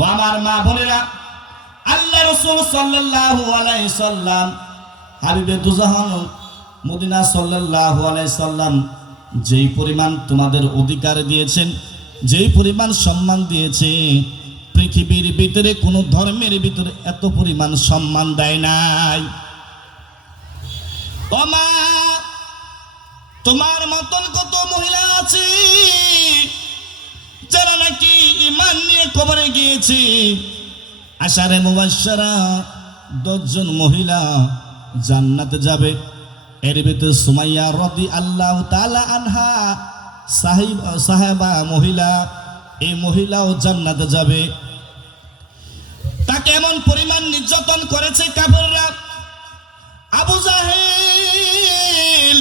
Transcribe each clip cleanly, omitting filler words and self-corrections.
ও আমার মা বোনেরা, আল্লাহ রাসূল সাল্লাল্লাহু আলাইহি সাল্লাম হাবিবে দুজাহান মদিনা সাল্লাল্লাহু আলাইহি সাল্লাম যেই পরিমাণ তোমাদের অধিকার দিয়েছেন, যেই পরিমাণ সম্মান দিয়েছে, পৃথিবীর ভিতরে কোন ধর্মের ভিতরে এত পরিমাণ সম্মান দেয় নাই। ও মা, তোমার মতন কত মহিলা আছে যারা নাকি ঈমান নিয়ে কবরে গিয়েছে। আশারে মুবাশশারা 10 জন মহিলা জান্নাতে যাবে। এর ভিতরে সুমাইয়া রাদিয়াল্লাহু তাআলা আনহা সাহাবা মহিলা, এই মহিলাও জান্নাতে যাবে। তাকে এমন পরিমাণ নির্যাতন করেছে কাফেররা, আবু জাহেল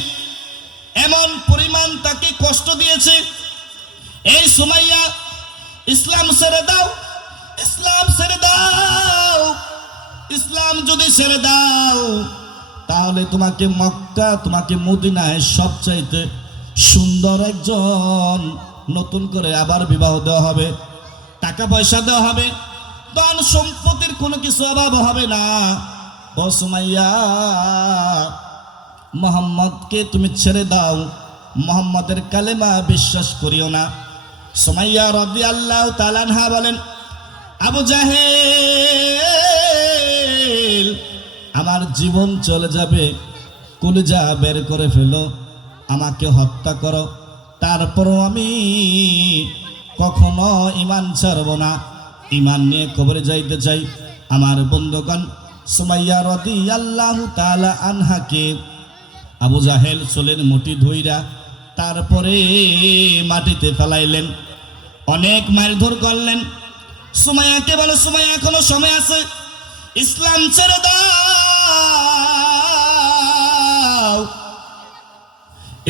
এমন পরিমাণ তাকে কষ্ট দিয়েছে। এই সুমাইয়া, ইসলাম ছেড়ে দাও, ইসলাম ছেড়ে দাও, ইসলাম যদি ছেড়ে দাও তাহলে তোমাকে মক্কা, তোমাকে মদিনায় সবচাইতে সুন্দর একজন নতুন করে আবার বিবাহ দেওয়া হবে, টাকা পয়সা দেওয়া হবে, ধন সম্পত্তির কোনো কিছু অভাব হবে না। ও সুমাইয়া, মুহাম্মদকে তুমি ছেড়ে দাও, মুহাম্মদের কালেমা বিশ্বাস করিও না। সুমাইয়া রাদিয়াল্লাহু তাআলা আনহা বলেন, আবু জাহেল, আমার জীবন চলে যাবে, কলিজা বের করে ফেলো, আমাকে হত্যা করো, তারপরও আমি কখনো ঈমান ছাড়ব না, ঈমান নিয়ে কবরে যাইতে চাই। আমার বন্ধুগণ, সুমাইয়া রাদিয়াল্লাহু তাআলা আনহাকে আবু জাহেল চুলের মুঠি ধইরা তারপরে মাটিতে ফেলাইলেন, অনেক মারধর করলেন। সুমাইয়াকে বলে, সুমাইয়া এখনো সময় আছে, ইসলাম ছেড়ে দাও,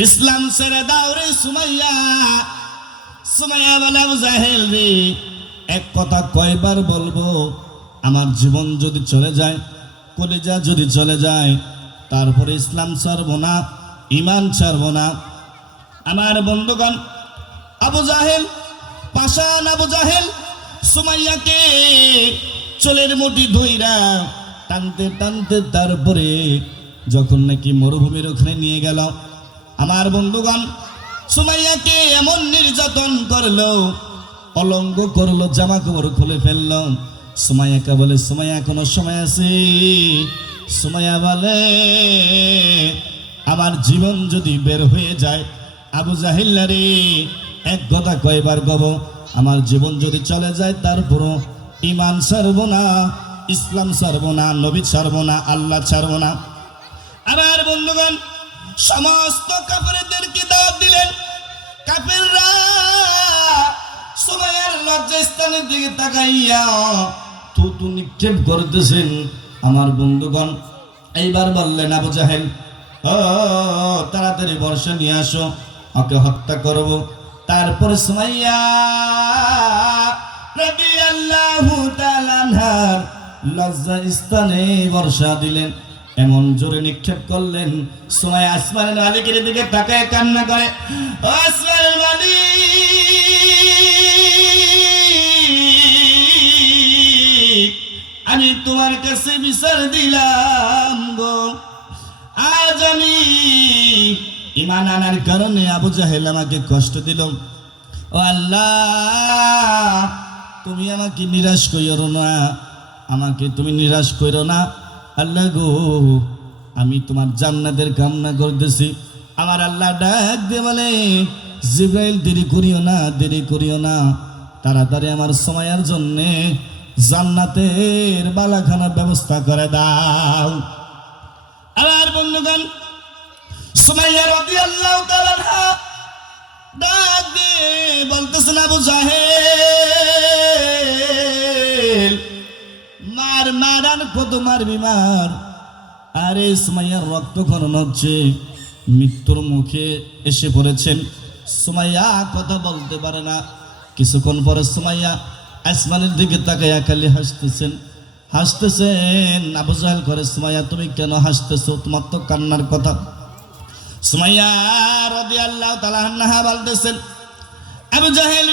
ইসলাম ছেড়ে দাও রে সুমাইয়া। সুমাইয়া বলে, আবু জাহেল রে, এক কথা কয়বার বলবো, আমার জীবন যদি চলে যায়, কলিজা যদি চলে যায়, তারপরে ইসলাম ছাড়বো না, ঈমান ছাড়বো না। আমার বন্ধুগণ, আবু জাহেল, পাষাণ আবু জাহেল সুমাইয়াকে চুলের মুঠি ধইরা টানতে টানতে তারপরে যখন নাকি মরুভূমির ওখানে নিয়ে গেল, আমার বন্ধুগণ, সুমাইয়াকে এমন নির্যাতন করলো, অলঙ্গ করলো, জামা কাপড় খুলে ফেললো। সুমাইয়াকে বলে, সুমাইয়া এখনো সময় আছে। সুমাইয়া বলে, আমার জীবন যদি বের হয়ে যায়, আবু জাহেল রে, এক কথা কয়বার গব, আমার জীবন যদি চলে যায়, তারপরও ঈমান ছাড়বো না, ইসলাম ছাড়বো না, নবী ছাড়বো না, আল্লাহ ছাড়বো না। আমার বন্ধুগণ, সমস্ত কাফেরদেরকে দাওয়াত দিলেন। কাফেররা সুমাইয়ার লজ্জাস্থানের দিকে তাকাইয়া থুতু নিক্ষেপ করতেছেন। আমার বন্ধুগণ, এইবার বললেন, আবু জাহেল, ও তাড়াতাড়ি বর্ষা নিয়ে আসো, ওকে হত্যা করব। তারপরে সুমাইয়া রাদিয়াল্লাহু তাআলা আনহার লজ্জাস্থানে বর্ষা দিলেন, এমন জোরে নিক্ষেপ করলেন, সুমাইয়া আসমানের মালিকের দিকে তাকায় কান্না করে, ও আসমানের মালিক, আমি তোমার কাছে বিচার দিলাম গো, আজ আমি ঈমান আনার কারণে আবু জাহেল আমাকে কষ্ট দিল। ও আল্লাহ, তুমি আমাকে নিরাশ কইরো না, আমাকে তুমি নিরাশ কইরো না। আল্লাহ গো, আমি তোমার জান্নাতের কামনা করতেছি। আমার আল্লাহ ডাক দিয়ে বলে, জিবরাইল, দেরি করিও না, দেরি করিও না, তাড়াতাড়ি আমার সুমাইয়ার জন্যে জান্নাতের বালাখানার ব্যবস্থা করে দাও। আমার বন্ধুগণ, সুমাইয়া রাদিয়াল্লাহু তাআলা আনহা ডাক দিয়ে বলতেছেন, আবু জাহেল, মার মারান কত মারবি মার। আরে সুমাইয়ার রক্তক্ষরণ হচ্ছে, মৃত্যুর মুখে এসে পড়েছেন। সুমাইয়া কথা বলতে পারে না। কিছুক্ষণ পরে সুমাইয়া আসমানের দিকে তাকাইয়া খালি হাসতেছেন, হাসতেছেন। আবু জাহেল করে, সুমাইয়া তুমি কেন হাসতেছো, তোমার তো কান্নার কথা। সুমাইয়া রাদিয়াল্লাহু তাআলা আনহা বলতেছেন, আবু জাহেল,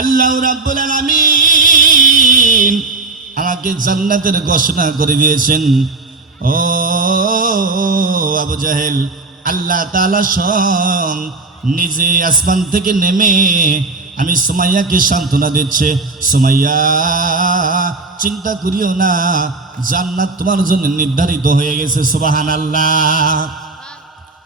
আল্লাহ রাব্বুল আলামিন আমাকে জান্নাতের ঘোষণা করে দিয়েছেন। ও আবু জাহেল, আল্লাহ তাআলা স্বয়ং নিজে আসমান থেকে নেমে আমি সুমাইয়াকে সান্ত্বনা দিচ্ছে, সুমাইয়া চিন্তা করিও না, জান্নাত তোমার জন্য নির্ধারিত হয়ে গেছে। সুবহানাল্লাহ।